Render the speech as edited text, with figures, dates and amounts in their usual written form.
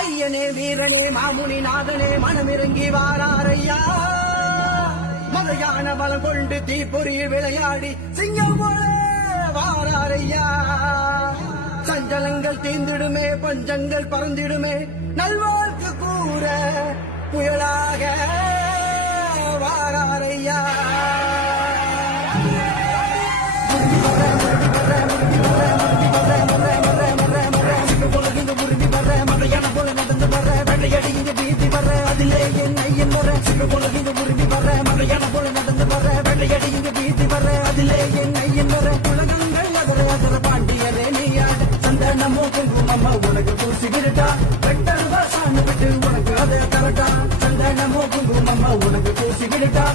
ஐயனே வீரனே மாமுனி நாதனே மனமிறங்கி வாராரையா மலையான பலம் கொண்டு தீப்பொறியில் விளையாடி சிங்கம் போல வாராரையா சஞ்சலங்கள் தீர்ந்திடுமே பஞ்சங்கள் பறந்திடுமே நல்வாழ்க்கு கூற புயலாக வாராரையா பாண்டியரே நீயாட சந்தனமோ குங்குமம்மா உனக்கு பூசிக்கிட்டா வெட்டருவா சாணு விட்டு உனக்கு அதை தரட்டா சந்தனமோ குங்குமம்மா உனக்கு பூசிக்கிட்டா